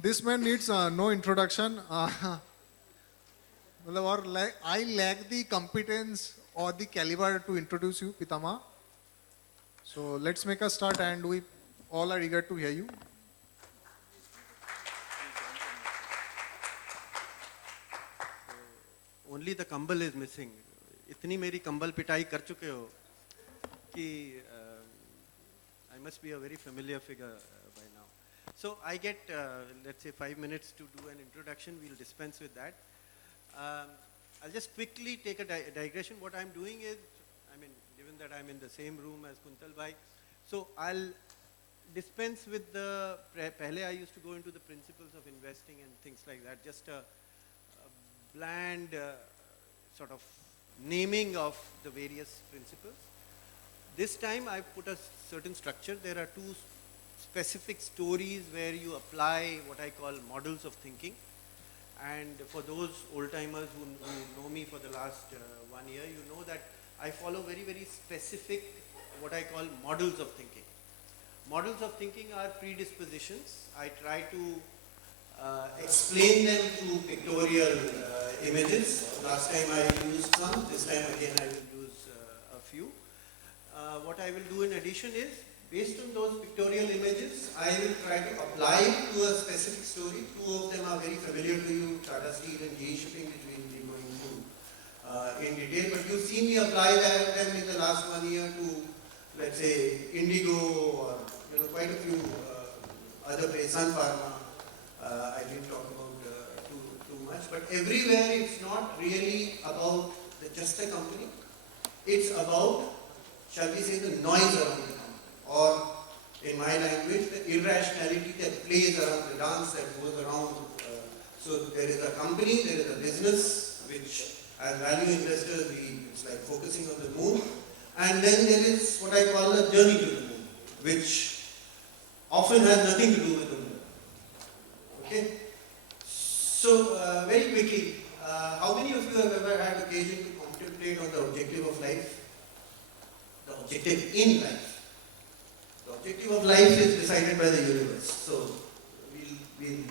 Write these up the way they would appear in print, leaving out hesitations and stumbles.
This man needs no introduction. I lack the competence or the caliber to introduce you, Pitama. So let's make a start, and we all are eager to hear you. Only the kambal is missing. इतनी मेरी कंबल पिटाई कर चुके हो कि I must be a very familiar figure by now. So I get, let's say, 5 minutes to do an introduction. We'll dispense with that. I'll just quickly take a digression. What I'm doing is, I mean, given that I'm in the same room as Kuntal Bhai, so I'll dispense with the, pehle I used to go into the principles of investing and things like that, just a bland sort of naming of the various principles. This time I've put a certain structure. There are two specific stories where you apply what I call models of thinking. And for those old-timers who know me for the last 1 year, you know that I follow very, very specific, what I call models of thinking. Models of thinking are predispositions. I try to explain them through pictorial images. Last time I used some, this time again I will use a few. What I will do in addition is, based on those pictorial images, I will try to apply it to a specific story. Two of them are very familiar to you, Tata Steel and GE Shipping, which we will be going through in detail. But you've seen me apply them in the last 1 year to, let's say, Indigo or quite a few other places, Sun Pharma. I didn't talk about too much. But everywhere it's not really about just the company. It's about, shall we say, the noise around the company. Or, in my language, the irrationality that plays around the dance that goes around. So there is a company, there is a business, which as value investors, it's like focusing on the moon. And then there is what I call the journey to the moon, which often has nothing to do with the moon. Okay? So, very quickly, how many of you have ever had occasion to contemplate on the objective of life? The objective in life. The objective of life is decided by the universe. So, we'll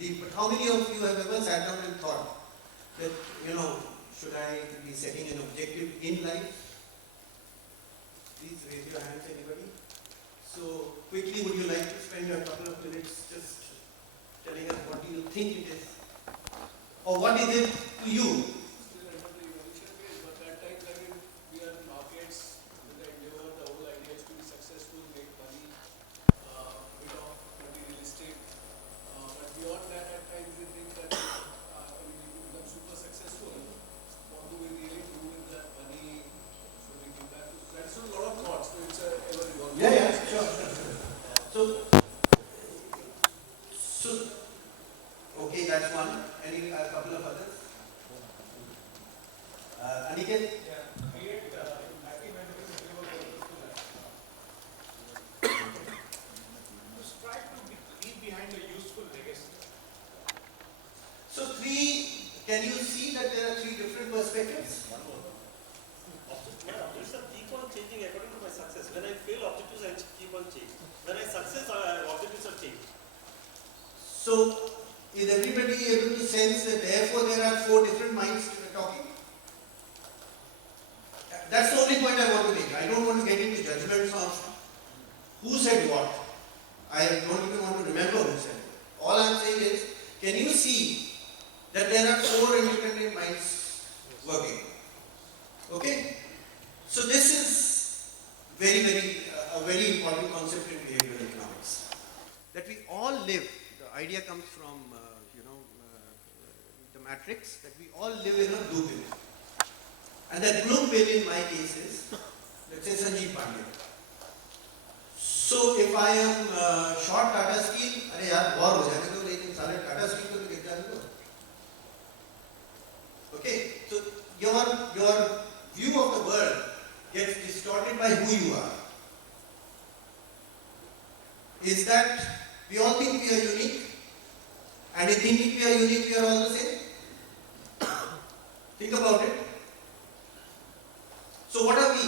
leave. But how many of you have ever sat down and thought that, should I be setting an objective in life? Please raise your hands, anybody? So, quickly, would you like to spend a couple of minutes just telling us what do you think it is? Or what is it to you? Okay, that's one. A couple of others? Aniket? Create happy memories just try to leave behind a useful legacy. So can you see that there are three different perspectives? One more. My objectives keep on changing according to my success. When I fail, objectives I keep on changing. When I success, objectives are changed. So, is everybody able to sense that therefore there are four different minds talking? That's the only point I want to make. I don't want to get into judgments of who said what. I don't even want to remember who said it. All I'm saying is, can you see that there are four independent minds working? Okay? So this is a very important concept in behavioral economics. That we all live. The idea comes from, the matrix, that we all live in a blue pill. And that blue pill in my case is, let's say, Sanjeev Pandey. So if I am short Tata Steel, अरे यार war हो जाने दो, लेकिन सारे Tata Steel को गिर जाने दो. Okay, so your view of the world gets distorted by who you are. Is that we all think we are unique, and in thinking we are unique, we are all the same? Think about it. So what are we?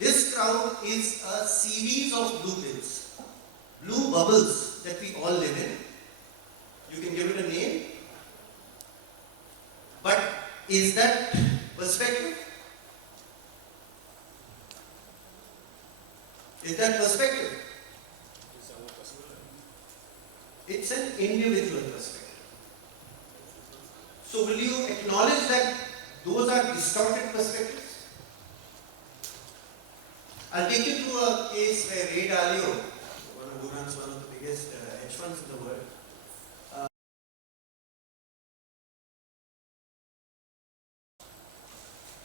This crowd is a series of blue pills, blue bubbles that we all live in. Is that perspective? Is that perspective? It's an individual perspective. So will you acknowledge that those are distorted perspectives? I'll take you through a case where Ray Dalio, who runs one of the biggest hedge funds in the world,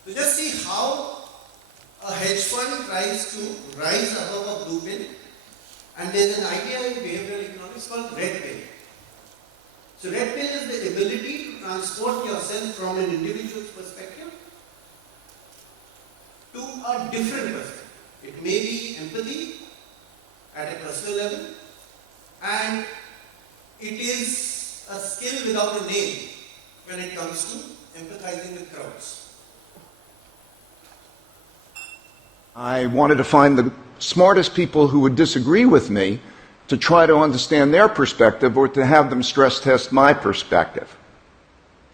so just see how a hedge fund tries to rise above a blue pill, and there's an idea in behavioral economics called red pill. So red pill is the ability to transport yourself from an individual's perspective to a different perspective. It may be empathy at a personal level, and it is a skill without a name when it comes to empathizing with crowds. I wanted to find the smartest people who would disagree with me to try to understand their perspective or to have them stress test my perspective.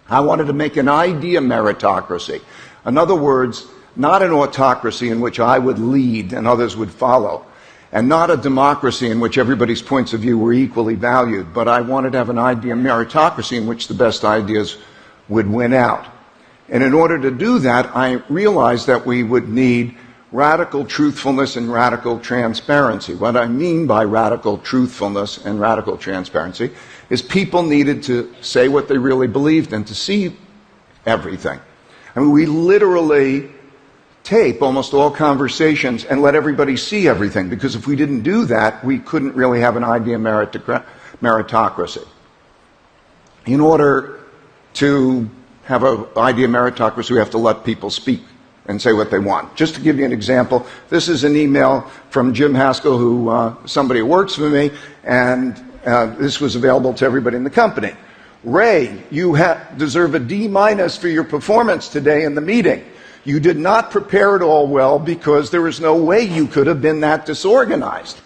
I wanted to make an idea meritocracy. In other words, not an autocracy in which I would lead and others would follow, and not a democracy in which everybody's points of view were equally valued, but I wanted to have an idea meritocracy in which the best ideas would win out. And in order to do that, I realized that we would need radical truthfulness and radical transparency. What I mean by radical truthfulness and radical transparency is people needed to say what they really believed and to see everything. I mean, we literally tape almost all conversations and let everybody see everything, because if we didn't do that, we couldn't really have an idea meritocracy. In order to have an idea meritocracy, we have to let people speak and say what they want. Just to give you an example, this is an email from Jim Haskell, who somebody who works for me, and this was available to everybody in the company. Ray, you deserve a D- for your performance today in the meeting. You did not prepare it all well because there was no way you could have been that disorganized.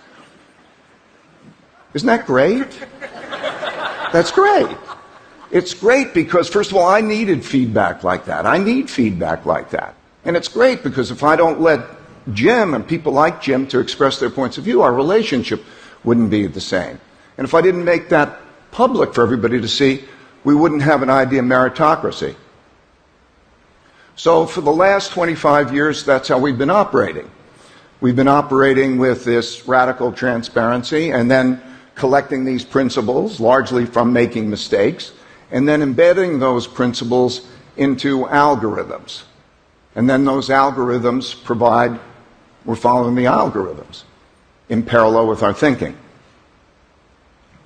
Isn't that great? That's great. It's great because, first of all, I needed feedback like that. I need feedback like that. And it's great because if I don't let Jim and people like Jim to express their points of view, our relationship wouldn't be the same. And if I didn't make that public for everybody to see, we wouldn't have an idea meritocracy. So for the last 25 years, that's how we've been operating. We've been operating with this radical transparency and then collecting these principles, largely from making mistakes, and then embedding those principles into algorithms. And then those algorithms we're following the algorithms in parallel with our thinking.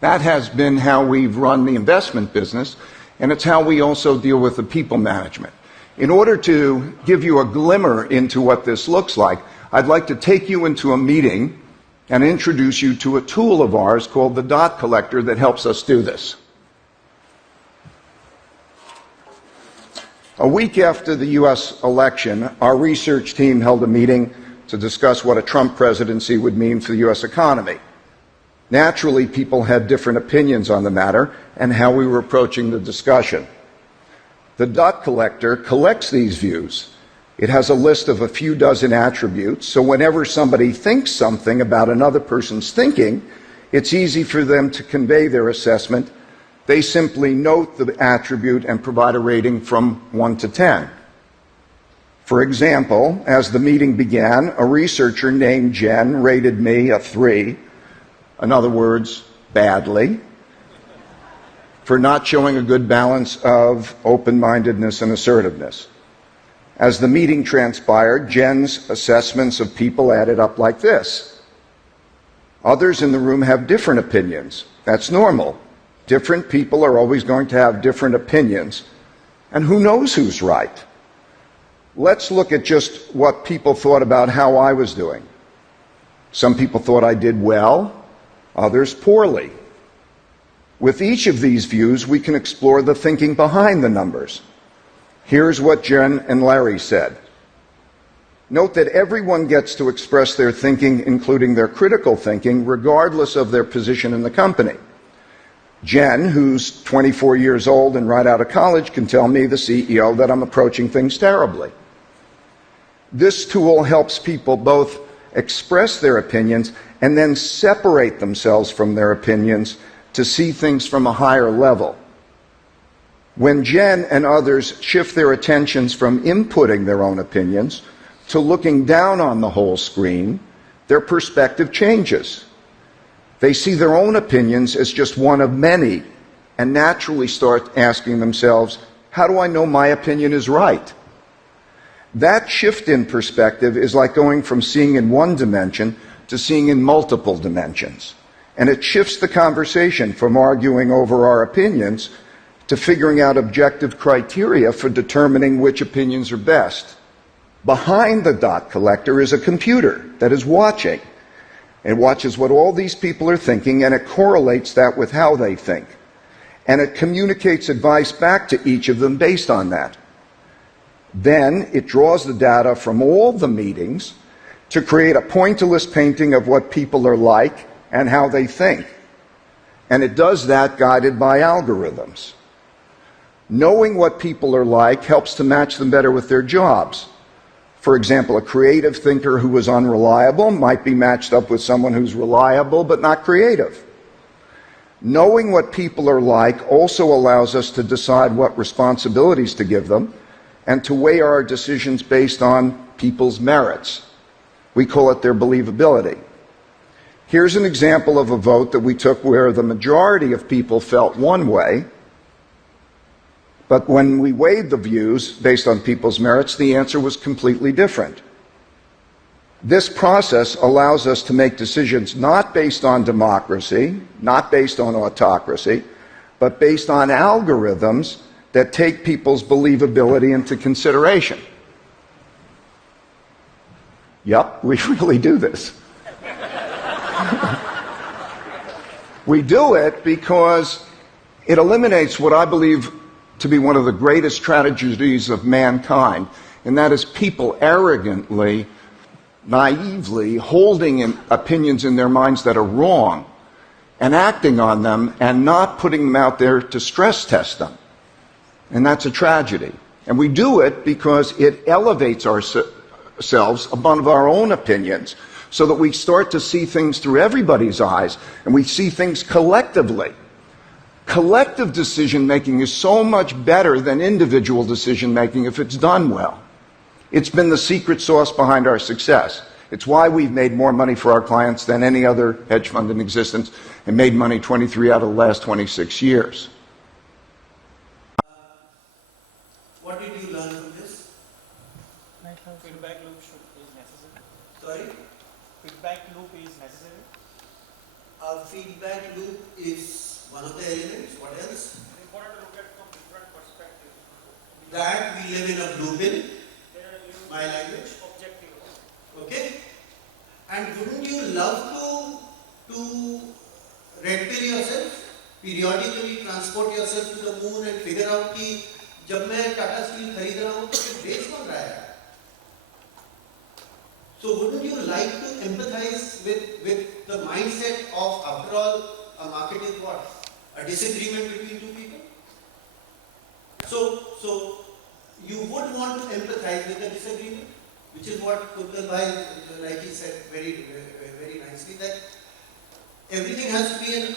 That has been how we've run the investment business, and it's how we also deal with the people management. In order to give you a glimmer into what this looks like, I'd like to take you into a meeting and introduce you to a tool of ours called the dot collector that helps us do this. A week after the U.S. election, our research team held a meeting to discuss what a Trump presidency would mean for the U.S. economy. Naturally, people had different opinions on the matter and how we were approaching the discussion. The dot collector collects these views. It has a list of a few dozen attributes, so whenever somebody thinks something about another person's thinking, it's easy for them to convey their assessment. They simply note the attribute and provide a rating from 1 to 10. For example, as the meeting began, a researcher named Jen rated me a 3, in other words, badly, for not showing a good balance of open-mindedness and assertiveness. As the meeting transpired, Jen's assessments of people added up like this. Others in the room have different opinions. That's normal. Different people are always going to have different opinions, and who knows who's right? Let's look at just what people thought about how I was doing. Some people thought I did well, others poorly. With each of these views, we can explore the thinking behind the numbers. Here's what Jen and Larry said. Note that everyone gets to express their thinking, including their critical thinking, regardless of their position in the company. Jen, who's 24 years old and right out of college, can tell me, the CEO, that I'm approaching things terribly. This tool helps people both express their opinions and then separate themselves from their opinions to see things from a higher level. When Jen and others shift their attentions from inputting their own opinions to looking down on the whole screen, their perspective changes. They see their own opinions as just one of many and naturally start asking themselves, how do I know my opinion is right? That shift in perspective is like going from seeing in one dimension to seeing in multiple dimensions. And it shifts the conversation from arguing over our opinions to figuring out objective criteria for determining which opinions are best. Behind the dot collector is a computer that is watching. It watches what all these people are thinking, and it correlates that with how they think. And it communicates advice back to each of them based on that. Then it draws the data from all the meetings to create a pointillist painting of what people are like and how they think. And it does that guided by algorithms. Knowing what people are like helps to match them better with their jobs. For example, a creative thinker who is unreliable might be matched up with someone who's reliable but not creative. Knowing what people are like also allows us to decide what responsibilities to give them and to weigh our decisions based on people's merits. We call it their believability. Here's an example of a vote that we took where the majority of people felt one way, but when we weighed the views based on people's merits, the answer was completely different. This process allows us to make decisions not based on democracy, not based on autocracy, but based on algorithms that take people's believability into consideration. Yep, we really do this. We do it because it eliminates what I believe to be one of the greatest tragedies of mankind, and that is people arrogantly, naively holding opinions in their minds that are wrong and acting on them and not putting them out there to stress test them. And that's a tragedy. And we do it because it elevates ourselves above our own opinions so that we start to see things through everybody's eyes and we see things collectively. Collective decision-making is so much better than individual decision-making if it's done well. It's been the secret sauce behind our success. It's why we've made more money for our clients than any other hedge fund in existence and made money 23 out of the last 26 years. What did you learn from this? Feedback loop is necessary. Sorry? Feedback loop is necessary. A feedback loop is one of the elements. What else? It's important to look at from different perspectives. That we live in a blue pill, my language. Objective. Okay? And wouldn't you love to red pill yourself? Periodically transport yourself to the moon and figure out कि जब मैं Tata steel खरीद रहा हूँ तो फिर बेच कौन रहा है? So wouldn't you like to empathize with the mindset of, after all, a market is what? A disagreement between two people? So you would want to empathize with the disagreement, which is what Kuntal Bhai, like he said very nicely, that everything has to be an,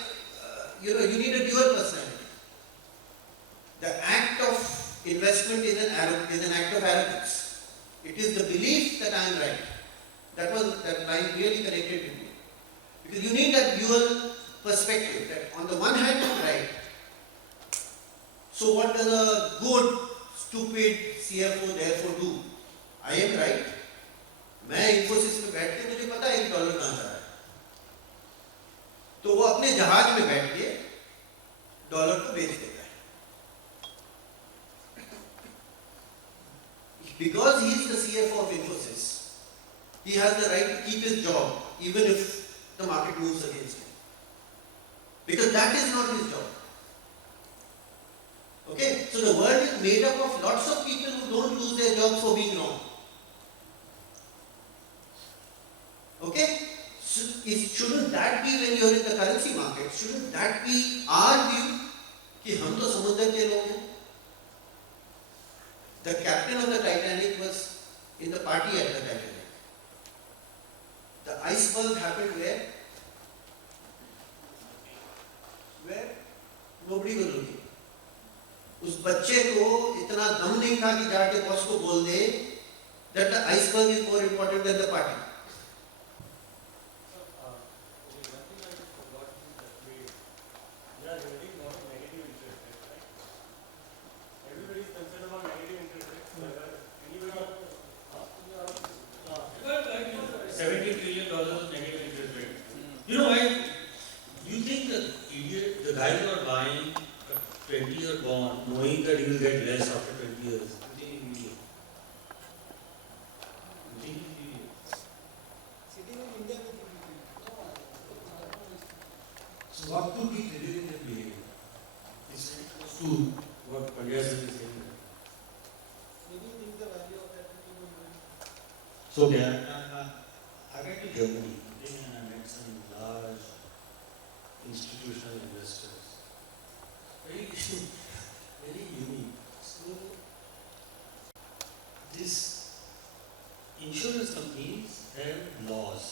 you need a dual personality. The act of investment is an act of arrogance. It is the belief that I am right. That line really connected with me. Because you need that dual perspective, that on the one hand I'm right. So what does a good, stupid CFO therefore do? I am right. मैं इन्फोसिस में बैठ के मुझे पता है $1 कहाँ जा रहा है. तो वो अपने जहाज में बैठ के डॉलर को बेच देता है. Because he is the CFO of Infosys, he has the right to keep his job even if the market moves against him. Because that is not his job. Okay? So the world is made up of lots of people who don't lose their jobs for being wrong. Okay? So shouldn't that be when you're in the currency market, shouldn't that be our view कि हम तो समुद्र के लोग हैं? The captain of the Titanic was in the party at the Titanic. The iceberg happened where? Where? Nobody was looking. उस बच्चे को इतना दम नहीं था कि जाके बॉस को बोल दे that the iceberg is more important than the party. $70 trillion of negative interest rate. You know, you think the idiot, the guy who are buying a 20-year bond, knowing that he will get less after 20 years, you think he's idiot? You think he's idiot? So what could be derivative behavior? It's close to what Pandya is saying. So I went to Germany and I met some large institutional investors. Very, very unique. So these insurance companies have laws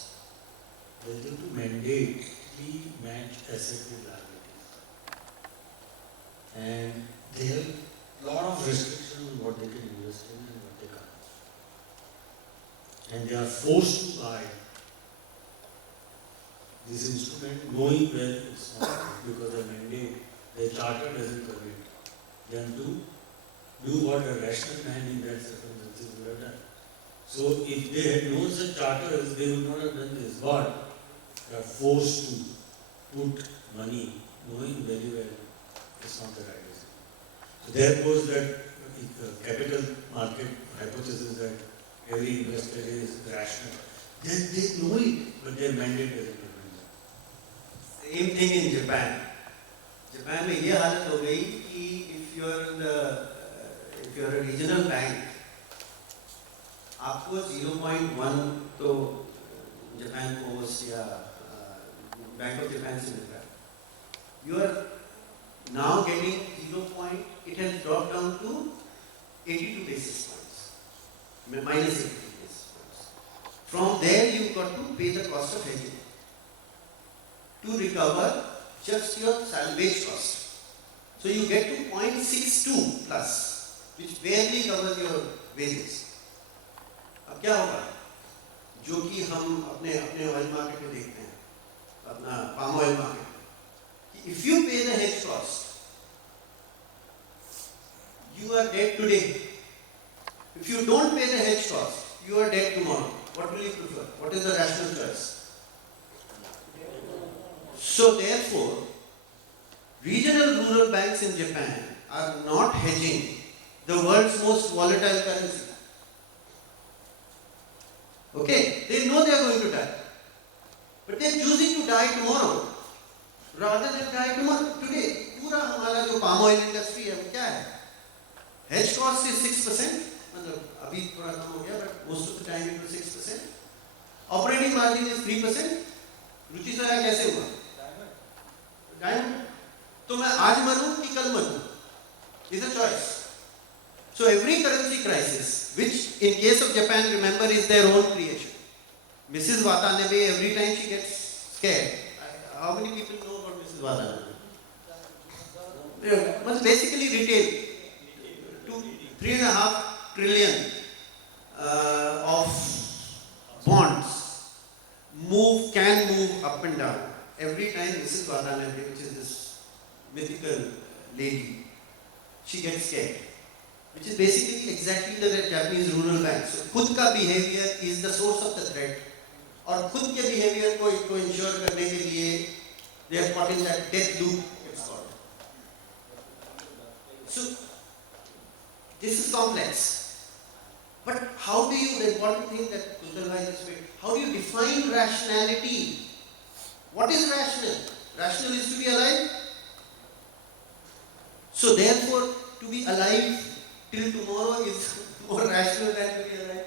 that they to mandatorily match asset with liabilities. And they have a lot of restrictions on what they can invest in and what they can't. And they are forced to buy this instrument knowing well it's not because the mandate, the charter doesn't permit them to do what a rational man in that circumstances would have done. So if they had known such charters, they would not have done this. But they are forced to put money knowing very well it's not the right decision. So there goes that capital market hypothesis that every investor is rational. Then they know it, but their mandate doesn't permit that. Same thing in Japan. Japan में ये हालत हो गई कि if you are a regional bank, आपको 0.1 तो Japan Post या Bank of Japan से मिल रहा है. You are now getting 0. It has dropped down to 82 basis points, minus 82 basis points. From there you got to pay the cost of hedging to recover just your salvage cost. So you get to 0.62 plus, which barely covers your wages. अब क्या होगा? जो कि हम अपने oil market में देखते हैं, अपना पाम ऑयल मार्केट में, if you pay the hedge cost, you are dead today. If you don't pay the hedge cost, you are dead tomorrow. What will you prefer? What is the rational choice? So therefore, regional rural banks in Japan are not hedging the world's most volatile currency. Okay, they know they are going to die. But they are choosing to die tomorrow rather than die tomorrow. Today, पूरा हमारा जो palm oil industry है वो क्या है? Hedge cost is 6%. मतलब अभी थोड़ा कम हो गया, but most of the time it was 6%. Operating margin is 3%. Ruchi sir कैसे हुआ? Diamond. तो मैं आज मरूं कि कल मरूं? Is a choice. So every currency crisis, which in case of Japan, remember, is their own creation. Mrs. Watanabe, every time she gets scared, how many people know about Mrs. Watanabe? Well, basically retail. 3.5 trillion of bonds can move up and down. Every time Mrs. Watanabe, which is this mythical lady, she gets scared. Which is basically exactly the Japanese rural bank. So खुद का behavior is the source of the threat. और खुद के behavior को ensure करने के लिए they are caught in that death loop, it's called. So this is complex. But how do you, the important thing that Kuntalbhai just made, how do you define rationality? What is rational? Rational is to be alive. So therefore, to be alive till tomorrow is more rational than to be alive.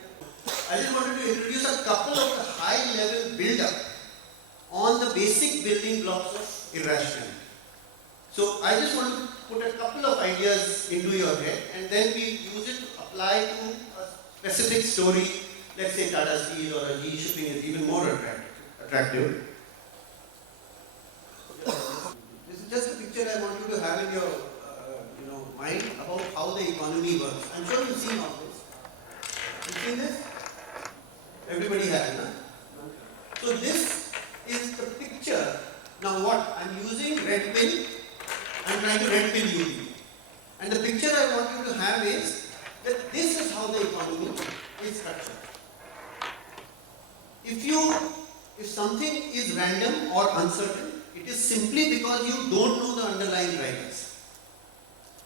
I just wanted to introduce a couple of the high level build-up on the basic building blocks of irrationality. So I just want to put a couple of ideas into your head and then we use it to apply to a specific story. Let's say Tata Steel or a GE Shipping is even more attractive. This is just a picture I want you to have in your mind about how the economy works. I'm sure you've seen all this. You've seen this? Everybody has, huh? So this is the picture. Now what? I'm using red pill. I'm trying to red pill you. And the picture I want you to have is that this is how the economy is structured. If something is random or uncertain, it is simply because you don't know the underlying drivers.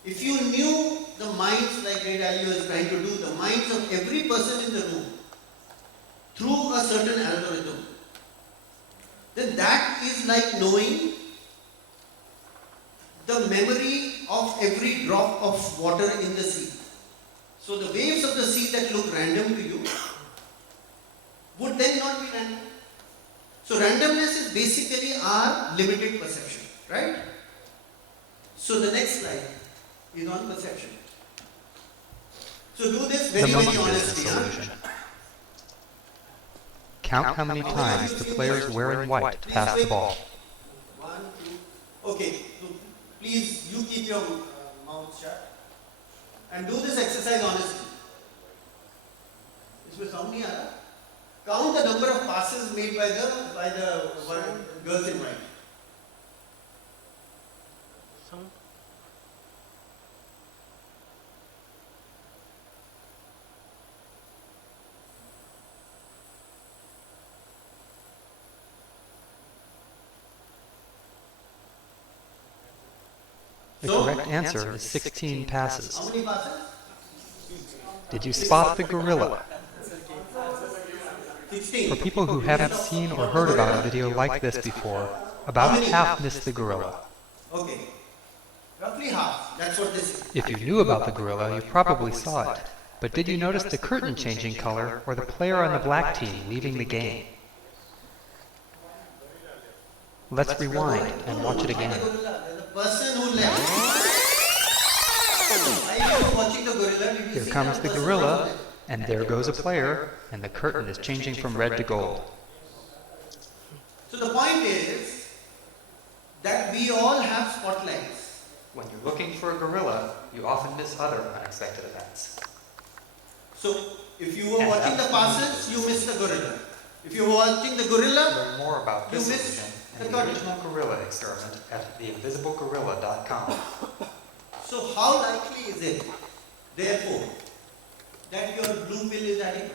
If you knew the minds, like Ray Dalio is trying to do, the minds of every person in the room through a certain algorithm, then that is like knowing the memory of every drop of water in the sea. So the waves of the sea that look random to you would then not be random. So randomness is basically our limited perception, right? So the next slide is on perception. So do this very, very honestly. Huh? Count how many times the players wearing white pass the ball. 1, 2. Okay, so please you keep your mouth shut and do this exercise honestly. इसमें sound नहीं आ रहा? Count the number of passes made by the girls in white. The correct answer is 16 passes. How many passes? Did you spot the gorilla? 16. For people who haven't seen or heard about a video like this before, about half missed the gorilla. Okay. Roughly half. That's what this is. If you knew about the gorilla, you probably saw it. But did you notice the curtain changing color or the player on the black team leaving the game? Let's rewind and watch it again. The person who left. While you were watching the gorilla, did you Here see comes that the person gorilla, who left? and there goes a player, and the curtain is changing from red to gold. So the point is that we all have spotlights. When you're looking for a gorilla, you often miss other unexpected events. So if you were watching the passes, you missed the gorilla. If you were watching the gorilla, Learn more about You this missed illusion the and the curtain. original gorilla experiment at theinvisiblegorilla.com. so how likely is it, therefore, that your blue pill is adequate?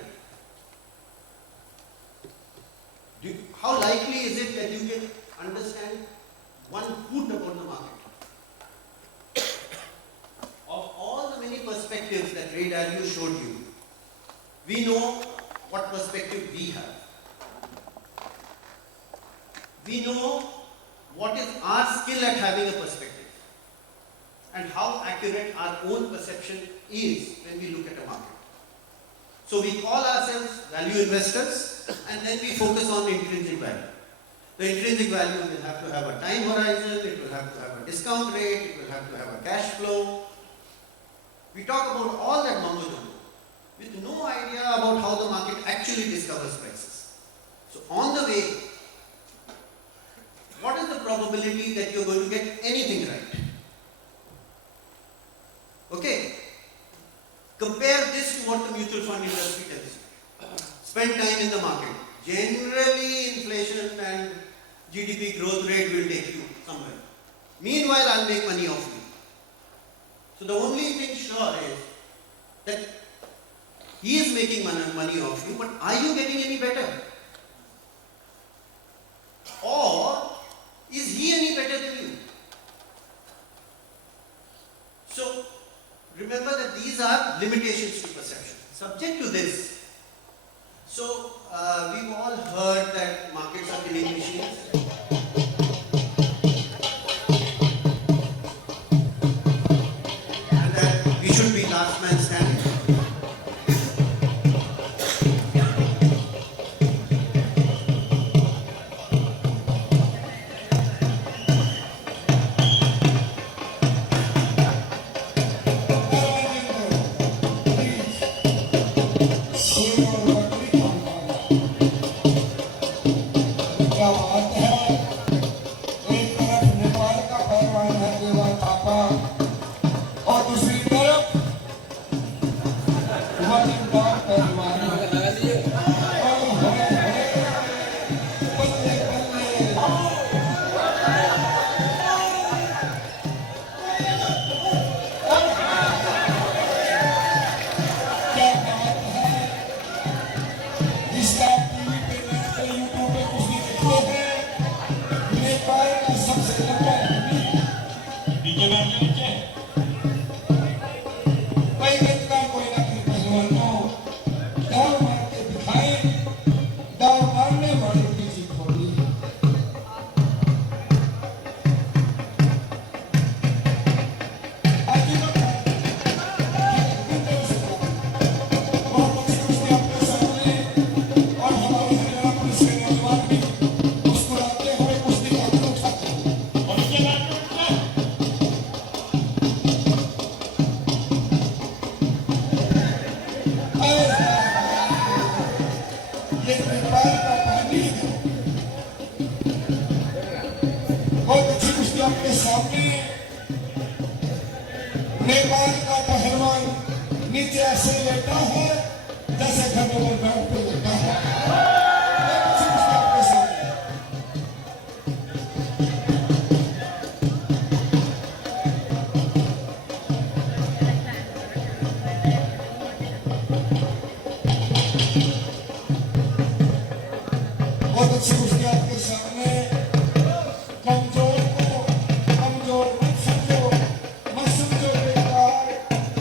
How likely is it that you can understand one hoot about the market? Of all the many perspectives that Ray Dalio showed you, we know what perspective we have. We know what is our skill at having a perspective and how accurate our own perception is when we look at a market. So we call ourselves value investors and then we focus on intrinsic value. The intrinsic value will have to have a time horizon, it will have to have a discount rate, it will have to have a cash flow. We talk about all that mumbo jumbo with no idea about how the market actually discovers prices. So on the way, what is the probability that you're going to get anything right? Okay. Compare this to what the mutual fund industry tells you. Spend time in the market. Generally, inflation and GDP growth rate will take you somewhere. Meanwhile, I'll make money off you. So the only thing sure is that he is making money off you, but are you getting any better? Or is he any better than you? So remember that these are limitations to perception. Subject to this, so we've all heard that markets are killing machines. And that we should be last man standing. क्या बात है, एक तरफ नेपाल का पहलवान है देवा थापा और दूसरी तरफ वालीबाल पहलवान है। बल्ले बल्ले क्या बात है, जिसका टीवी पे देखते यूट्यूब पे कुछ नहीं देखते हैं, नेपाल का सबसे लंबा आदमी भाई कितना कोई ना कोई पहलवान को दाव मार के दिखाए, दाव मारने वाले की जीत होगी। आगे बढ़ो, बहुत अच्छी कुश्ती आपके सामने और हमारे हरियाणा पुलिस के नौजवान भी मुस्कुराते हुए कुश्ती का आनंद उठाते हैं। और इसके बाद ये नेपाल का पानी है। बहुत अच्छी कुश्ती आपके सामने, नेपाल का पहलवान नीचे ऐसे लेटा है जैसे घर में बैठ पे लेटा है। बहुत अच्छी कुश्ती आपके सामने। बहुत अच्छी कुश्ती आपके सामने। कमजोर को कमजोर मत समझो बेकार,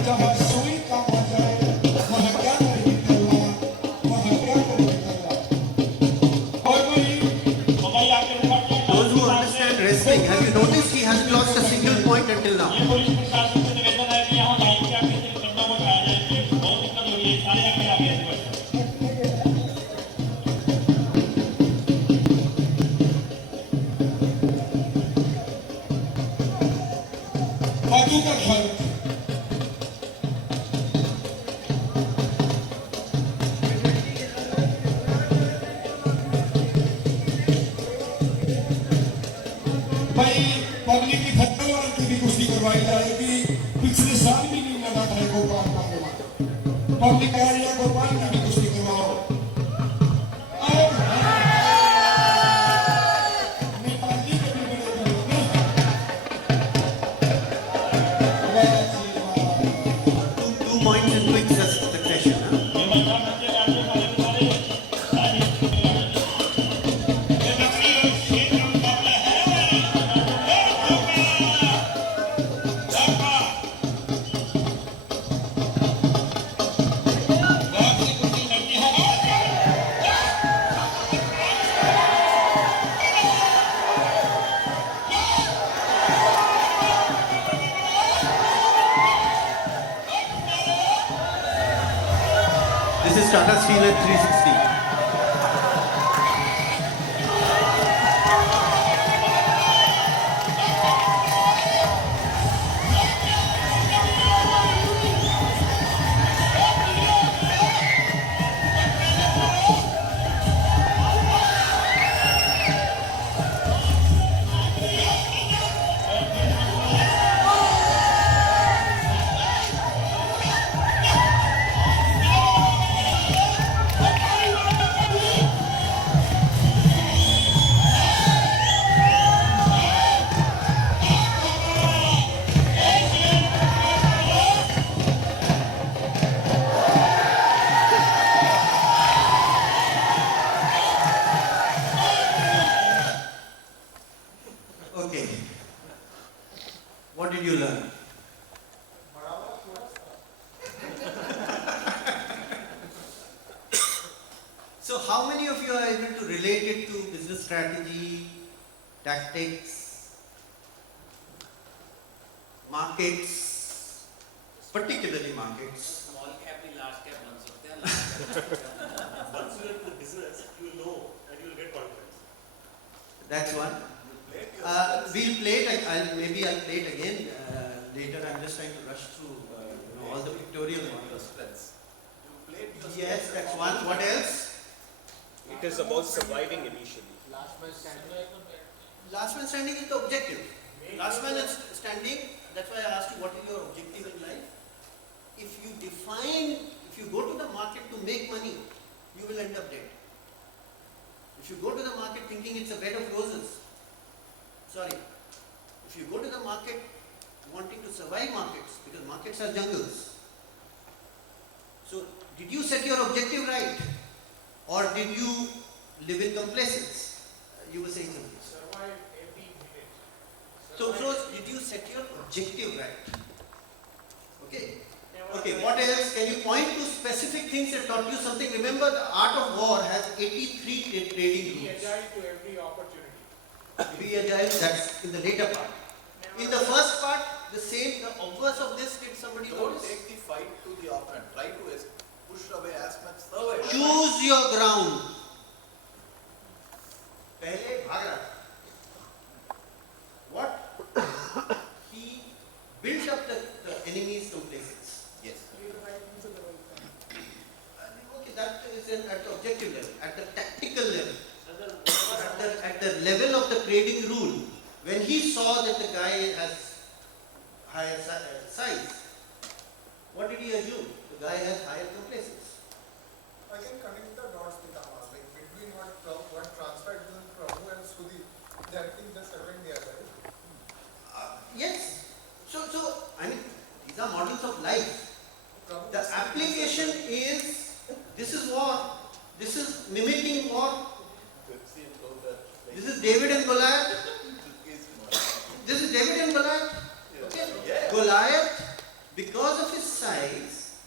जहाँ सुई का मजा है वहाँ क्या नहीं करना, वहाँ क्या नहीं करना। और भाई Those who understand wrestling, have you noticed he hasn't lost a single point until now? Police प्रशासन से निवेदन है कि यहाँ लाइन के आगे से खंडा को उठाया जाए कि बहुत दिक्कत हो रही है, सारे आगे आगे ऐसे बढ़ते हैं। बाजू का ख्याल रखें। भाई पब्लिक की खत्म वालों की भी कुश्ती करवाई जाएगी। पिछले साल भी नहीं लगा था गोपाल का, पब्लिक एरिया गोपाल की भी कुश्ती करवाओ। और नेपाली के भी बड़े बड़े Two points in quick succession. Huh? ये मैदान बच्चे राज्य वाले सारे ये बकरी और शेर का मुकाबला है। बहुत सी कुश्ती लड़की है। This is Tata Steel at 360. Okay. What did you learn? So how many of you are able to relate it to business strategy, tactics, markets, particularly markets? Small cap भी large cap बन सकते हैं, large cap Once you get to the business, you will know and you will get confidence. That's one. We'll play it. Maybe I'll play it again later. I'm just trying to rush through all the pictorial models. You played your Yes, that's one. What else? It is about surviving initially. Last man standing is the objective. Last man is standing, that's why I asked you what is your objective in life. If you go to the market to make money, you will end up dead. If you go to the market thinking it's a bed of roses, sorry. If you go to the market wanting to survive markets, because markets are jungles. So, did you set your objective right? Or did you live in complacence? You were saying something. Survive every minute. So, did you set your objective right? Okay. Okay, what else? Can you point to specific things that taught you something? Remember, the art of war has 83 trading Be rules. agile to every opportunity. Be agile, that's in the later part. In the first part, the obverse of this, did somebody Don't notice? take the fight to the opponent. Try to push away as much. Survive. Choose your ground. पहले भाग रहा था. What? He built up the enemy's complacence. Yes. Okay, that is at the objective level, at the tactical level, at the level of the trading rule. When he saw that the guy has higher size, what did he assume? The guy has higher complacence. I can connect the dots with Amas, like between what transpired between Prabhu and Sudhi, that thing just happened there, right? Yes. So I mean, these are models of life. Prabhu The application is, this is war, this is mimicking war, this is David and Goliath. This is David and Goliath. Okay? Goliath, because of his size,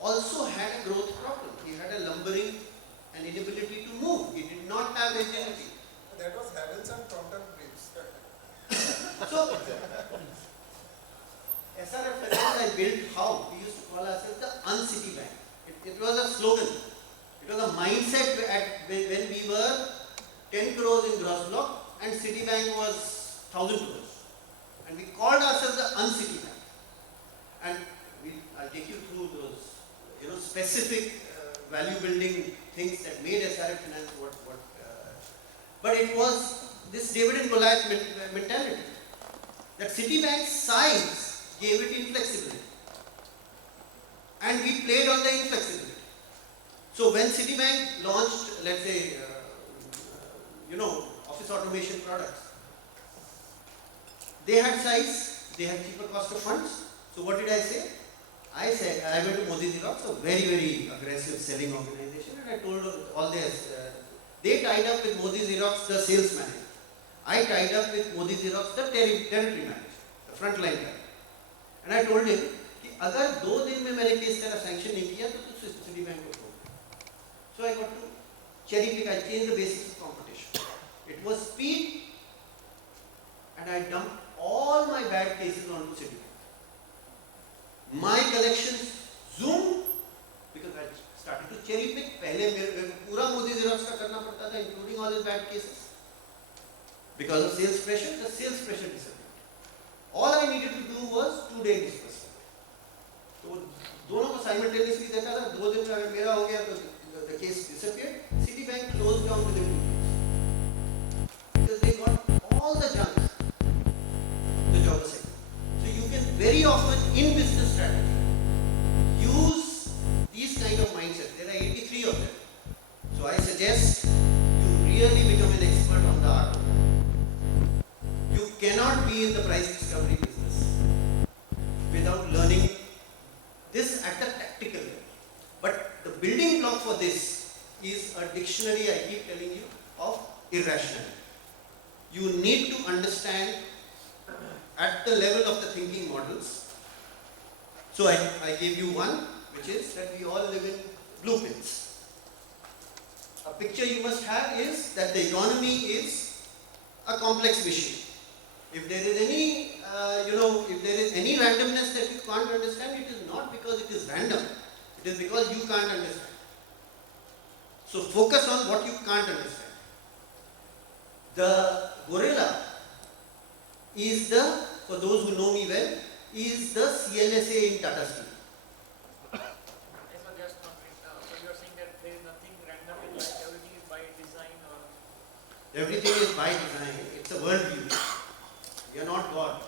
also had a growth problem. He had a lumbering and inability to move. He did not have agility. That was Havel's and Taunton Braves. So, SRF Finance I built how? We used to call ourselves the uncity bank. It was a slogan. It was a mindset when we were 10 crores in gross block and Citibank was 1,000 crores. And we called ourselves the uncity bank. And I'll take you through those specific value building things that made SRF Finance what but it was this David and Goliath mentality. That Citibank's size gave it inflexibility. And we played on the inflexibility. So when Citibank launched, let's say, office automation products, they had size, they had cheaper cost of funds. So what did I say? I said, I went to Modi Xerox, a very, very aggressive selling organization, and I told all this. They tied up with Modi Xerox, the sales manager. I tied up with Modi Xerox, the territory manager, the frontline guy. And I told him, कि अगर 2 दिन में मैंने किस तरह sanction नहीं किया तो तू Citibank को छोड़. So I got to cherry pick. I changed the basis of competition. It was speed, and I dumped all my bad cases onto Citibank. My collections zoomed because I started to cherry pick. पहले मेरे पूरा Modi Xerox का करना पड़ता था, including all his bad cases. Because of sales pressure, the sales pressure disappeared. All I needed to do was 2-day disbursement. तो दोनों को simultaneously देता था. 2 दिन में अगर मेरा हो गया तो the case disappeared. Citibank closed down within 2 days because they got all the junk, the jobber sector. So you can very often in business strategy use these kind of mindsets. There are 83 of them. So I suggest you really become an expert on the art of that. You cannot be in the price discovery business without learning this at the tactical level. But the building block for this is a dictionary, I keep telling you, of irrationality. You need to understand at the level of the thinking models. So I gave you one, which is that we all live in blueprints. A picture you must have is that the economy is a complex machine. If there is any, if there is any randomness that you can't understand, it is not because it is random. It is because you can't understand. So focus on what you can't understand. The gorilla is for those who know me well, is the CLSA in Tata Steel. Everything is by design. It's a worldview. We are not God.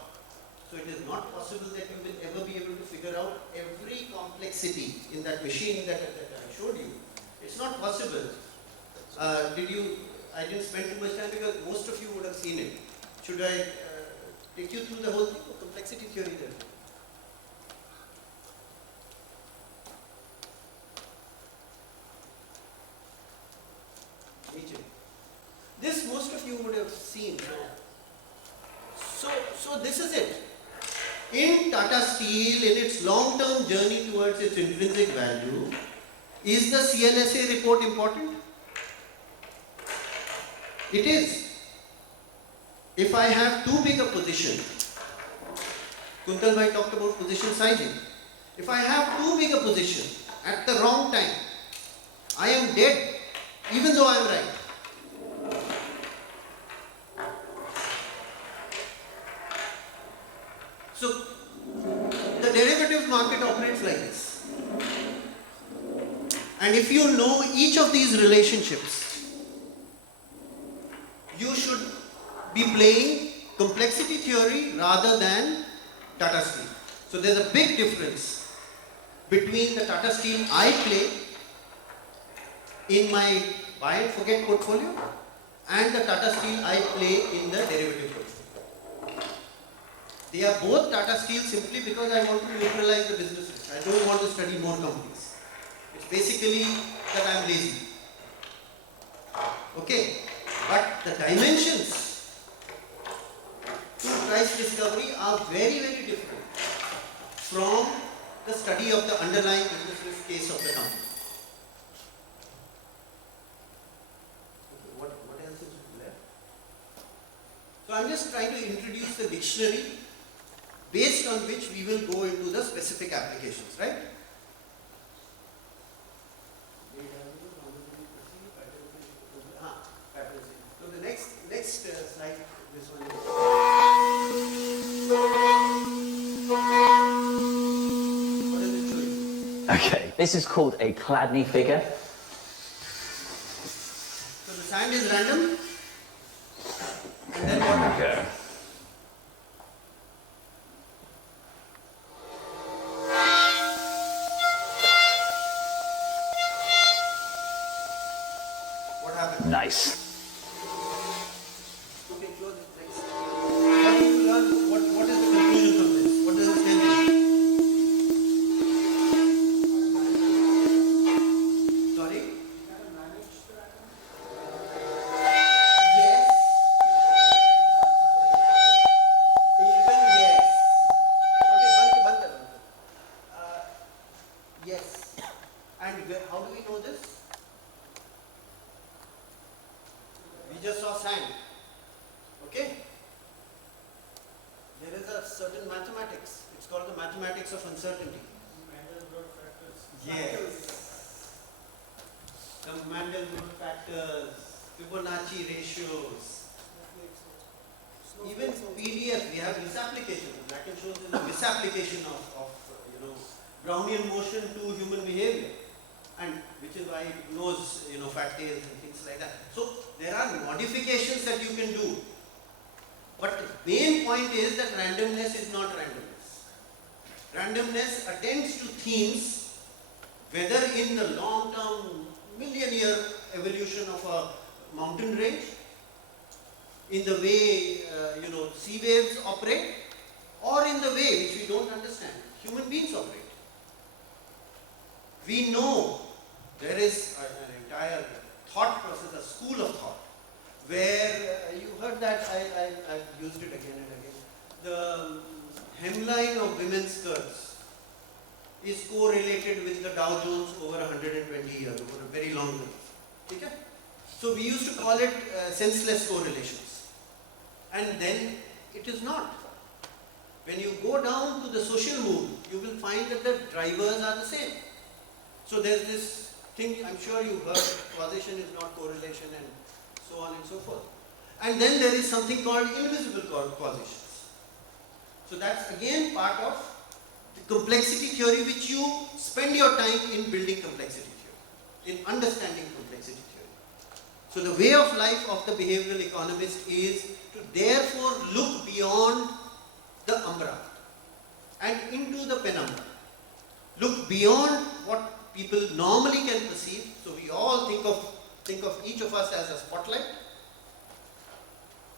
So it is not possible that you will ever be able to figure out every complexity in that machine that I showed you. It's not possible. I didn't spend too much time because most of you would have seen it. Should I take you through the whole thing of complexity theory then? This most of you would have seen. So this is it. In Tata Steel, in its long-term journey towards its intrinsic value, is the CLSA report important? It is. If I have too big a position, Kuntal Bhai talked about position sizing. If I have too big a position at the wrong time, I am dead, even though I am right. So, the derivatives market operates like this. And if you know each of these relationships, you should be playing complexity theory rather than Tata Steel. So there's a big difference between the Tata Steel I play in my buy and forget portfolio and the Tata Steel I play in the derivative portfolio. They are both Tata Steel simply because I want to neutralize the business risk. I don't want to study more companies. It's basically that I'm lazy. Okay, but the dimensions to price discovery are very, very different from the study of the underlying business risk case of the company. What else is left? So I'm just trying to introduce the dictionary based on which we will go into the specific applications, right? So the next slide, this one. What is it showing? Okay, this is called a Chladni figure. So the sand is random, and then what happens? Nice. Okay, close it. Next. What did you learn? What is the conclusion from this? What does it tell you? Sorry? Yes. Even yes. Okay, Banta. Yes. And how do we know this? We just saw sand. Okay? There is a certain mathematics. It's called the mathematics of uncertainty. Yes. The Mandelbrot factors, Fibonacci ratios. Even PDF, we have misapplication. Black and Scholes is a misapplication of Brownian motion to human behavior. And which is why it knows, fat tails and things like that. So there are modifications that you can do. But the main point is that randomness is not randomness. Randomness attends to themes, whether in the long-term million-year evolution of a mountain range, in the way sea waves operate, or in the way which we don't understand, human beings operate. We know there is an entire thought process, a school of thought, where you heard that, I've used it again and again. The hemline of women's skirts is correlated with the Dow Jones over 120 years, over a very long time. Okay? So we used to call it senseless correlations. And then it is not. When you go down to the social mood, you will find that the drivers are the same. So there's this thing, I'm sure you heard, causation is not correlation and so on and so forth. And then there is something called invisible causations. So that's again part of the complexity theory, which you spend your time in building complexity theory, in understanding complexity theory. So the way of life of the behavioral economist is to therefore look beyond the umbra and into the penumbra. Look beyond what people normally can perceive. So we all think of each of us as a spotlight,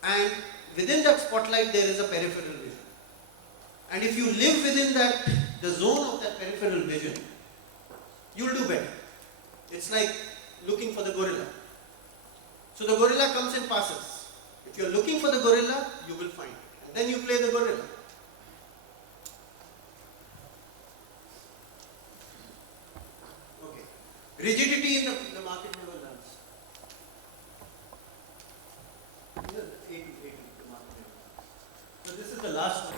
and within that spotlight there is a peripheral vision. And if you live within the zone of that peripheral vision, you'll do better. It's like looking for the gorilla. So the gorilla comes and passes. If you're looking for the gorilla, you will find it. And then you play the gorilla. Okay. Rigidity in the market never learns. The market never learns. So this is the last one.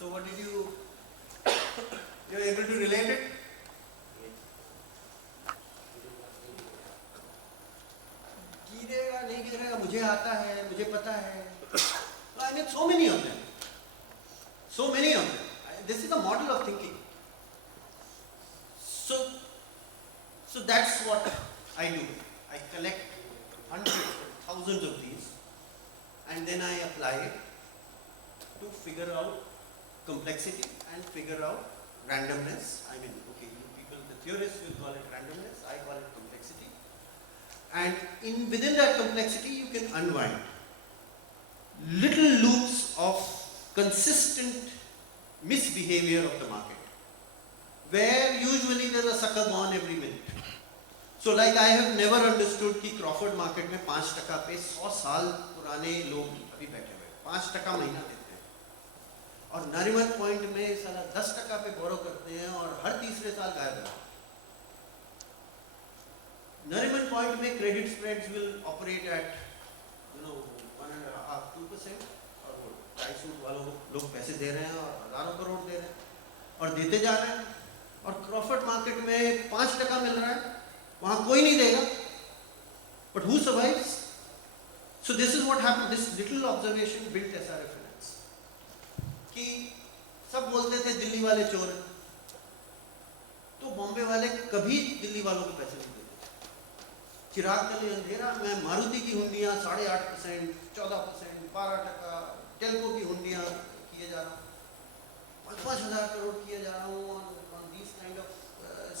So what did you were able to relate it? गिरेगा नहीं गिरेगा मुझे आता है मुझे पता है. I mean so many of them. So many of them. This is the model of thinking. So that's what I do. I collect hundreds, thousands of these, and then I apply it to figure out complexity and figure out randomness. I mean, okay, you people, the theorists will call it randomness, I call it complexity. And within that complexity, you can unwind little loops of consistent misbehavior of the market, where usually there's a sucker born every minute. So like I have never understood कि Crawford market में 5% पे 100 साल पुराने लोग अभी बैठे हुए 5% महीना देते हैं, और नरीमन पॉइंट में साला 10% पे बोरो करते हैं और हर तीसरे साल गायब है. नरीमन पॉइंट में credit spreads will operate at 1.5-2%, और वो ट्राई सूट वालों को लोग पैसे दे रहे हैं और हजारों करोड़ दे रहे हैं और देते जा रहे हैं, और क्रॉफर्ड मार्केट में 5% मिल रहा है, वहां कोई नहीं देगा. But who survives? So this is what happened. This little observation built SRF finance. कि सब बोलते थे दिल्ली वाले चोर हैं, तो बॉम्बे वाले कभी दिल्ली वालों को पैसे नहीं देते. चिराग तले अंधेरा में मारुति की हुंडियां 8.5%, 14%, 12%, टेल्को की हुंडियां किए जा रहा हूँ, 5,000 करोड़ किए जा रहा हूँ on these kind of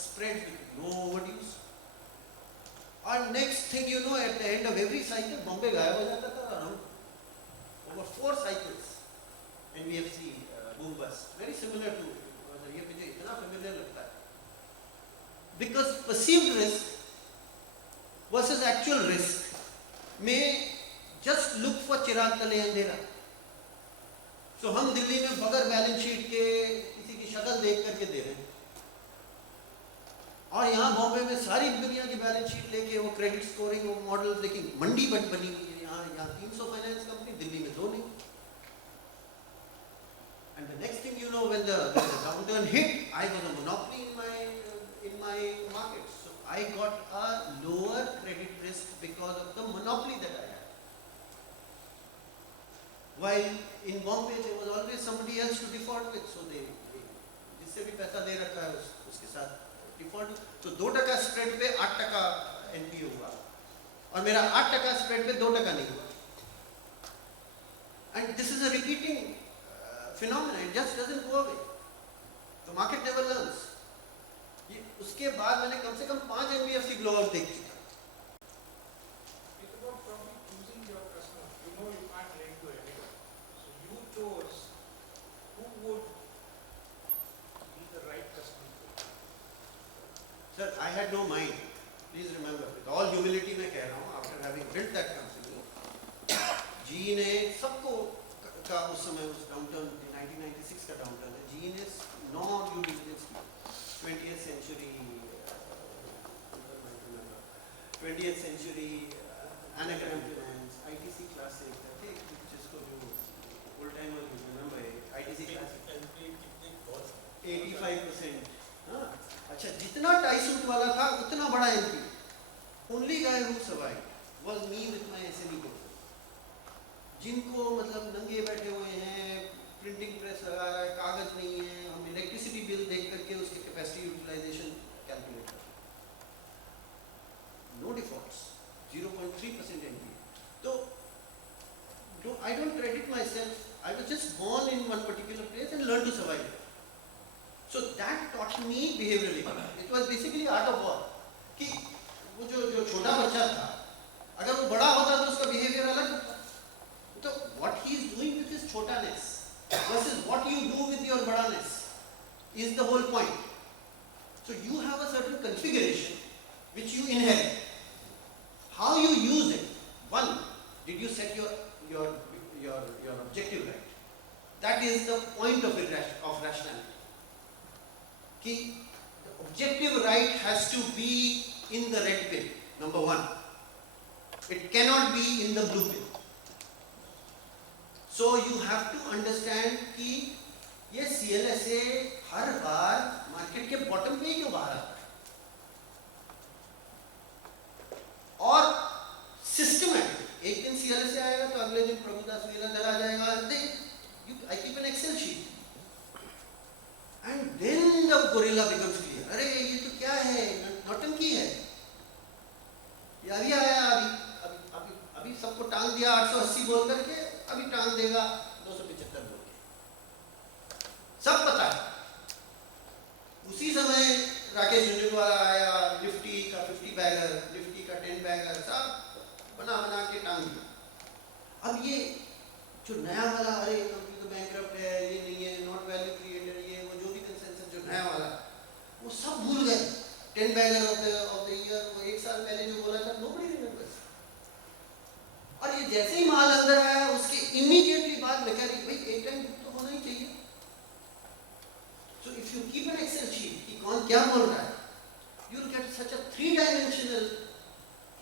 spreads with no overdues. And next thing you know, at the end of every cycle, Bombay गायब हो जाता था, और हम over 4 cycles NBFC boom bust, very similar to ये मुझे इतना familiar लगता है, because perceived risk versus actual risk में just look for चिराग तले अंधेरा. So हम दिल्ली में बगैर बैलेंस शीट के किसी की शक्ल देख करके दे रहे हैं, और यहाँ बॉम्बे में सारी दुनिया की बैलेंस शीट लेके वो क्रेडिट स्कोरिंग वो मॉडल, लेकिन मंडी बनी हुई है यहाँ 300 फाइनेंस कंपनी, दिल्ली में 2 नहीं. And the next thing you know, when the downturn hit, I was a monopoly in my market, so I got a lower credit risk because of the monopoly that I had. While in Bombay there was always somebody else to default with, so they जिससे भी पैसा दे रखा है उसके साथ default. तो 2% spread पे 8% NPO हुआ, और मेरा 8% स्प्रेड पे 2% नहीं हुआ. And this is a repeating phenomena, it just doesn't go away. The market never learns. ये उसके बाद मैंने कम से कम 5 एनबीएफसी ग्लोबल देख चुका. It's about probably choosing your customer. You know you can't lend to everyone. So you chose who would be the right customer for you. Sir, I had no mind. Please remember, with all humility मैं कह रहा हूँ, after having built that company, ji ने सबको का उस समय उस डाउनटाउन 1996 का डाउनटाउन है, जी ने 9 ड्यू डिलिजेंस की 20th century 20th century anagram finance, ITC classic, जिसको जो ओल्ड टाइमर रिमेंबर है, ITC classic 85%. हाँ, अच्छा, जितना टाई सूट वाला था उतना बड़ा MP. Only guy who survived was me with my SME courses. जिनको मतलब नंगे बैठे हुए हैं, प्रिंटिंग प्रेस लगा रहा है, कागज नहीं है, हम इलेक्ट्रिसिटी बिल देख करके उसके कैपेसिटी यूटिलाइजेशन कैलकुलेट करते हैं. No defaults, 0.3% MP. तो I don't credit myself. I was just born in one particular place and learned to survive. So that taught me behavioral economics. It was basically art of war. कि वो जो छोटा बच्चा था, अगर वो बड़ा होता तो उसका behavior अलग होता. तो what he is doing with his छोटाness versus what you do with your बड़ाness is the whole point. So you have a certain configuration which you inherit. How you use it. One, did you set your objective right? That is the point of rationality. कि the objective right has to be in the red pill, number one. It cannot be in the blue pill. So you have to understand कि ये CLSA हर बार market के bottom पे ही क्यों बाहर आता है, और सिस्टमैटिक. एक दिन CLSA आएगा तो अगले दिन प्रभुदास लीलाधर आ जाएगा. I keep an Excel sheet. And then the gorilla becomes clear. अरे ये तो क्या है, नौटंकी है. ये अभी आया, अभी सबको टांग दिया 880 बोल करके, अभी टांग देगा 275 बोल के. सब पता है. उसी समय राकेश झुंझुनवाला आया, निफ्टी का 50 बैगर, निफ्टी का 10 बैगर, सब बना के टांग दिया. अब ये जो नया वाला, अरे कंपनी तो बैंकरप्ट है, ये नहीं है, नॉट वैल्यू क्रिएटर, ये वो जो भी कंसेंसस जो नया वाला, वो सब भूल गए. 10 बैगर ऑफ द ईयर, वो एक साल पहले जो बोला था, नोबडी रिमेंबर्स. और ये जैसे ही माल अंदर आया, उसके इमीडिएटली बाद मैकेनिक, भाई एक टाइम तो होना ही चाहिए. So if you keep an Excel sheet कि कौन क्या बोल रहा है, you will get such a 3-dimensional.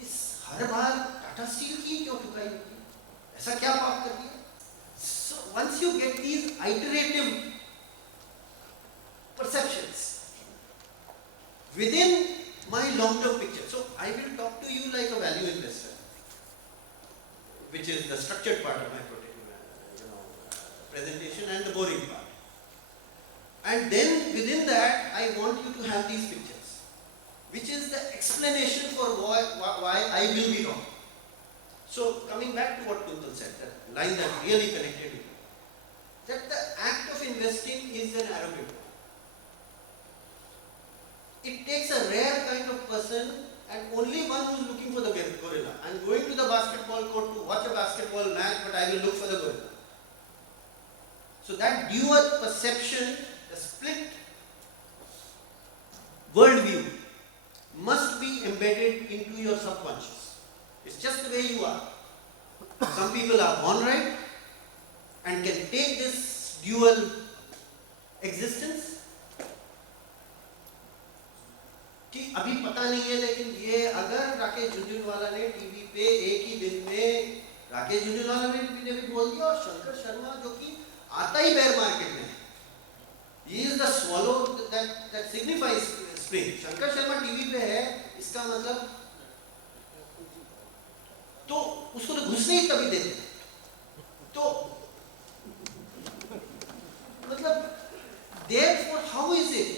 इस हर बार टाटा स्टील की क्यों ठुकाई होती, ऐसा क्या पाप कर दिया. So once you get these iterative perceptions within my long-term picture, so I will talk to you like a value investor, which is the structured part of my presentation and the boring part. And then within that, I want you to have these pictures, which is the explanation for why I will be wrong. So coming back to what Kuntal said, that line that really connected with me, that the act of investing is an arrogant one. It takes a rare kind of person and only one who is looking for the gorilla. I am going to the basketball court to watch a basketball match, but I will look for the gorilla. So that dual perception, the split worldview, must be embedded into your subconscious. It's just the way you are. Some people are born right and can take this dual existence. कि अभी पता नहीं है, लेकिन ये अगर राकेश झुंझुनवाला ने TV पे एक ही दिन में, राकेश झुंझुनवाला ने भी बोल दिया, और शंकर शर्मा जो कि आता ही बेयर मार्केट में है, he is the swallow that signifies spring. Shankar Sharma TV पे है, इसका मतलब तो उसको तो घुसने ही तभी देते. तो मतलब therefore how is it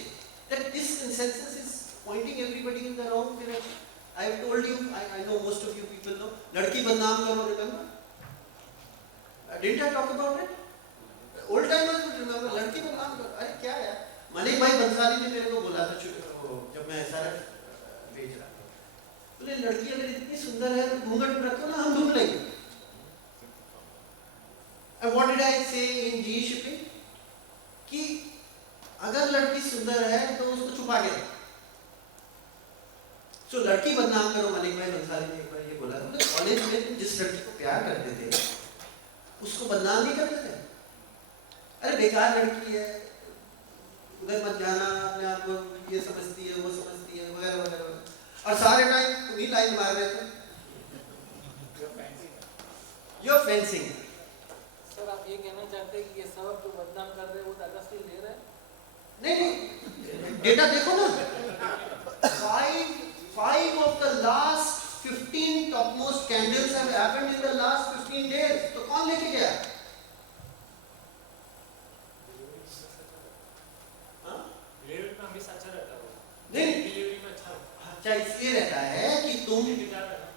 that this consensus is pointing everybody in the wrong direction? I have told you, I know most of you people know, लड़की बदनाम करो, remember? Didn't I talk about it? Old timers would remember, लड़की बदनाम करो. अरे क्या है, मलिक भाई बंसाली ने मेरे को बोला था जब मैं SRF बेच रहा था, बोले लड़की अगर इतनी सुंदर है तो घूंघट रखो ना, हम ढूंढ लेंगे. And what did I say in GE shipping? कि अगर लड़की सुंदर है तो उसको छुपा के रखो. सो लड़की बदनाम करो, मलिक भाई बंसाली ने एक बार ये बोला, तो कॉलेज में तुम जिस लड़की को प्यार करते थे उसको बदनाम नहीं करते थे। अरे बेकार लड़की है, उधर मत जाना, अपने आप को ये समझती है वो समझती है वगैरह वगैरह, और सारे टाइम उन्हीं लाइन मार रहे थे, you're fencing. सर आप ये कहना चाहते हैं कि ये सब जो बदनाम कर रहे हैं वो दादा स्टिल दे रहे हैं? नहीं, डेटा देखो ना, five of the last 15 topmost scandals have happened in the last 15 days. तो कौन लेके गया? डिलीवरी में हमेशा अच्छा रहता है वो। नहीं, डिलीवरी में अच्छा। अच्छा इसलिए रहता है कि तुम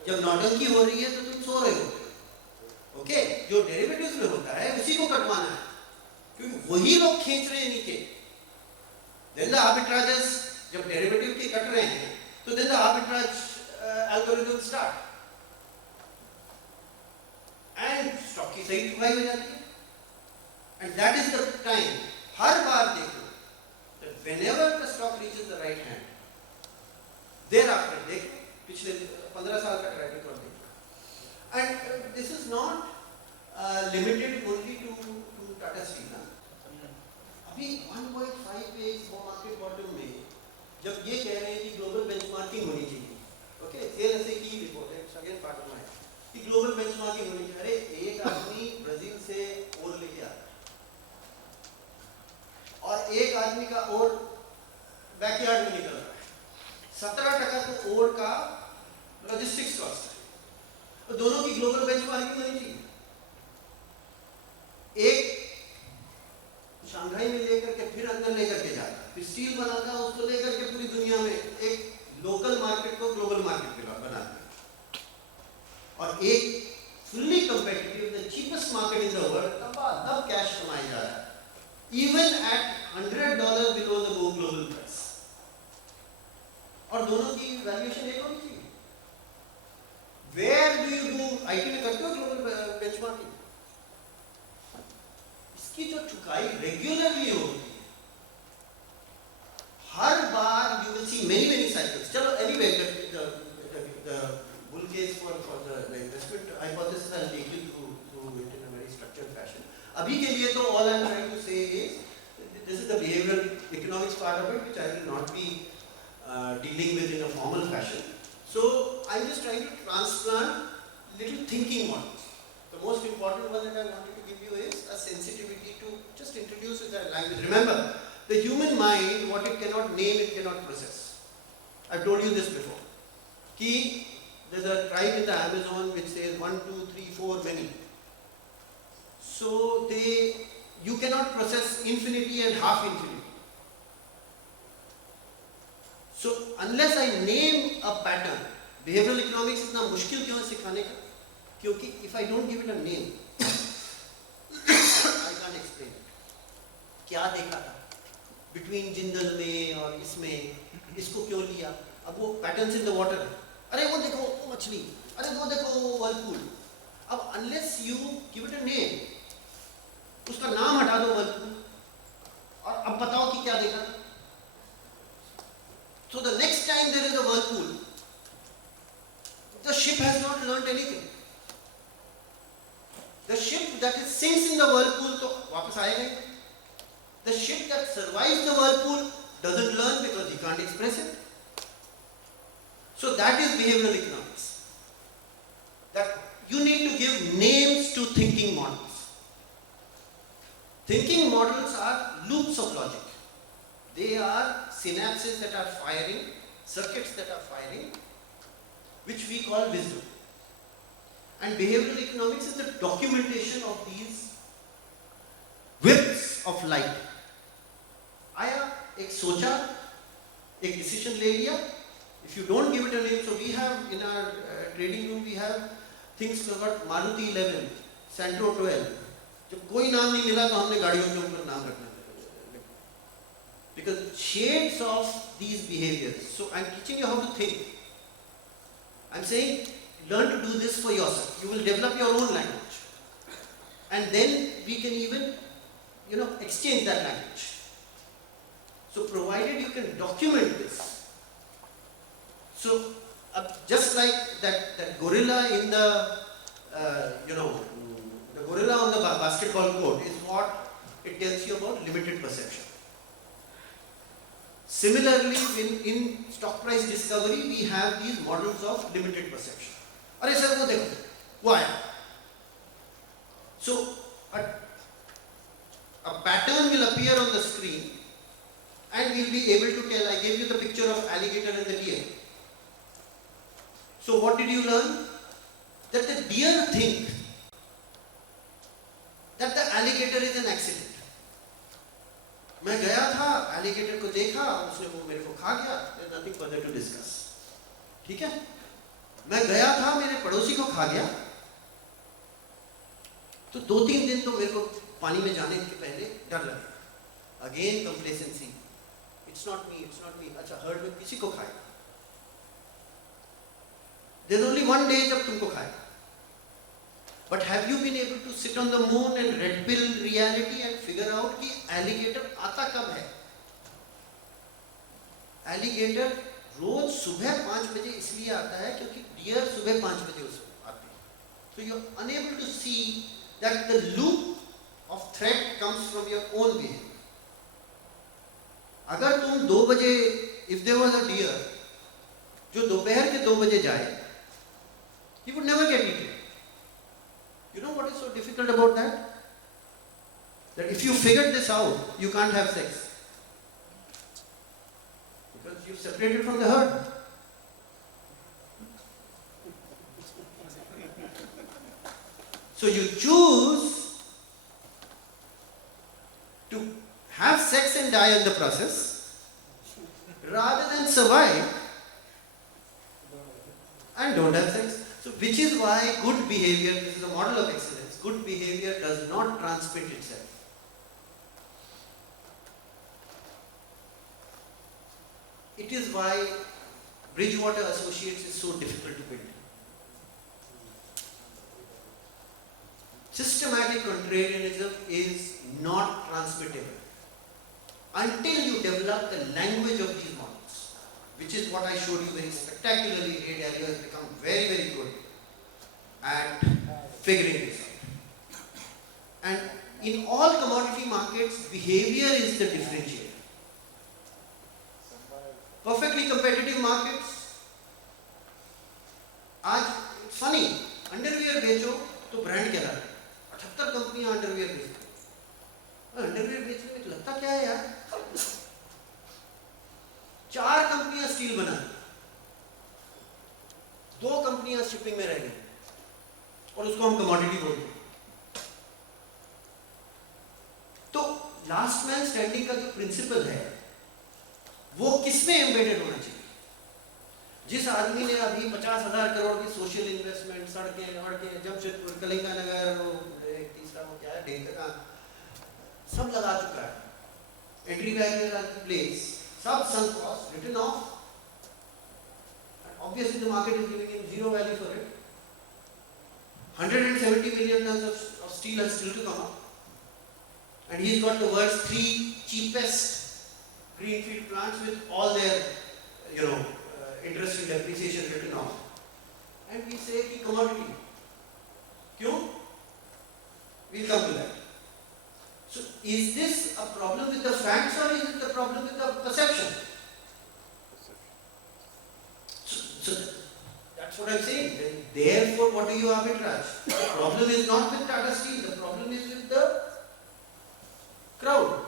जब नौटंकी हो रही है तो तुम सो रहे हो, ओके? जो डेरिवेटिव्स में होता है उसी को कटवाना है, क्योंकि वही लोग खींच रहे हैं नीचे। Then the arbitrages, जब डेरिवेटिव के कट रहे हैं तो then the arbitrage algorithm start and stock की सही चुकाई हो जाती है, and that is the time, हर बार देखो, that whenever the stock reaches the right hand, thereafter देखो पिछले 15 साल का ट्रैक रिकॉर्ड देखो, and this is not limited only to Tata Steel. अभी 1.5 पेज मार्केट बॉटम में जब ये कह रहे हैं कि ग्लोबल बेंचमार्किंग होनी चाहिए, ओके? सीएलएसए की रिपोर्ट है, अगेन पार्ट ऑफ माय, कि ग्लोबल बेंचमार्किंग होनी चाहिए। अरे एक आदमी ब्राजील से ओर लेके आता और एक आदमी का ओर बैकयार्ड में निकल रहा है, 17% तो ओर का लॉजिस्टिक्स कॉस्ट है, तो दोनों की ग्लोबल बेंचमार्किंग होनी चाहिए। एक शंघाई में लेकर के फिर अंदर लेकर के जाता, फिर स्टील बनाता, उसको लेकर के पूरी दुनिया में एक लोकल मार्केट को ग्लोबल मार्केट के बनाता, और एक fully competitive the cheapest market in the world तब कैश कमाया जा रहा है, even at $100 below the global price, और दोनों की वैल्यूएशन एक होनी चाहिए। Where do you do, IT में करते हो ग्लोबल बेंचमार्किंग? इसकी जो चुकाई रेगुलरली होती है, हर बार you will see many cycles. चलो anyway the bull case for the investment hypothesis I will take you through it in a very structured fashion. अभी के लिए तो all I am trying to say is this is the behavioural economics part of it which I will not be dealing with in a formal fashion. So I'm just trying to transplant little thinking models. The most important one that I wanted to give you is a sensitivity to just introduce with that language. Remember, the human mind, what it cannot name, it cannot process. I've told you this before. Ki, there's a tribe in the Amazon which says 1, 2, 3, 4, many. So you cannot process infinity and half infinity. So unless I name a pattern, behavioral economics इतना मुश्किल क्यों है सिखाने का? क्योंकि if I don't give it a name, I can't explain it. क्या देखा था between जिंदल में और इसमें, इसको क्यों लिया? अब वो patterns in the water, अरे वो देखो वो मछली, अरे वो देखो वो whirlpool. अब unless you give it a name, उसका नाम हटा दो whirlpool, और अब बताओ कि क्या देखा था? So the next time there is a whirlpool, the ship has not learnt anything. The ship that sinks in the whirlpool तो वापस आएगा। The ship that survives the whirlpool doesn't learn because he can't express it. So that is behavioral economics. That you need to give names to thinking models. Thinking models are loops of logic. They are synapses that are firing, circuits that are firing, which we call wisdom. And behavioral economics is the documentation of these whips of light. आया, एक सोचा, एक decision ले लिया. If you don't give it a name, so we have in our trading room we have things called Maruti 11, Santro 12. जब कोई नाम नहीं मिला तो हमने गाड़ियों के ऊपर नाम रखना। Because shades of these behaviors. So I'm teaching you how to think. I'm saying learn to do this for yourself. You will develop your own language. And then we can even, exchange that language. So provided you can document this. So just like that gorilla in the, the gorilla on the basketball court is what it tells you about limited perception. Similarly, in stock price discovery, we have these models of limited perception. Arey sir, wo dekho, wo aaya. So, a pattern will appear on the screen and we'll be able to tell. I gave you the picture of alligator and the deer. So what did you learn? That the deer think that the alligator is an accident. मैं गया था, alligator को देखा, उसने वो मेरे को खा गया. There's nothing further to discuss. ठीक है? मैं गया था, मेरे पड़ोसी को खा गया. तो 2-3 दिन तो मेरे को पानी में जाने के पहले डर लगा. Again complacency. It's not me. अच्छा हर्ड में किसी को खाएगा. There's only one day जब तुमको खाएगा. But have you been able to sit on the moon and red pill reality and figure out कि alligator आता कब है? Alligator रोज सुबह 5 बजे इसलिए आता है क्योंकि deer सुबह 5 बजे उसको आते हैं. So you're unable to see that the loop of threat comes from your own behavior. अगर तुम 2 बजे, if there was a deer जो दोपहर के 2 बजे जाए, he would never get eaten. You know what is so difficult about that? That if you figured this out, you can't have sex. Because you've separated from the herd. So you choose to have sex and die in the process rather than survive and don't have sex. So which is why good behavior, this is a model of excellence, good behavior does not transmit itself. It is why Bridgewater Associates is so difficult to build. Systematic contrarianism is not transmittable until you develop the language of these models, which is what I showed you very spectacularly. Ray Dalio has become very, very good at figuring this out. And in all commodity markets, behavior is the differentiator. Perfectly competitive markets, आज it's funny, underwear बेचो तो brand क्या है? 78 कंपनियां underwear बेचती हैं. Underwear बेचने में लगता क्या है यार? 4 कंपनियां स्टील बना रही, 2 कंपनियां शिपिंग में रह गई और उसको हम कमोडिटी बोलते हैं. तो लास्ट मैन स्टैंडिंग का जो प्रिंसिपल है वो किसमें एम्बेडेड होना चाहिए? जिस आदमी ने अभी 50,000 करोड़ की सोशल इन्वेस्टमेंट, सड़कें, जमशेदपुर, कलिंगानगर, तीसरा वो क्या है, ढेंका, सब लगा चुका है. एंट्री बैरियर प्लेस, सब sunk cost written off. And obviously the market is giving him zero value for it. 170 million tons of steel has still to come up. And he's got the world's 3 cheapest greenfield plants with all their, interest and depreciation written off. And we say कि commodity. क्यों? We'll come to that. So is this a problem with the facts or is it the problem with the perception? So that's what I'm saying. Therefore, what do you arbitrage? The problem is not with Tata Steel. The problem is with the crowd.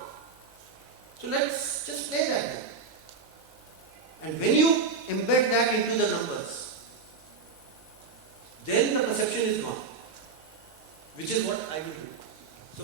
So let's just play that game. And when you embed that into the numbers, then the perception is gone, which is what I will do. So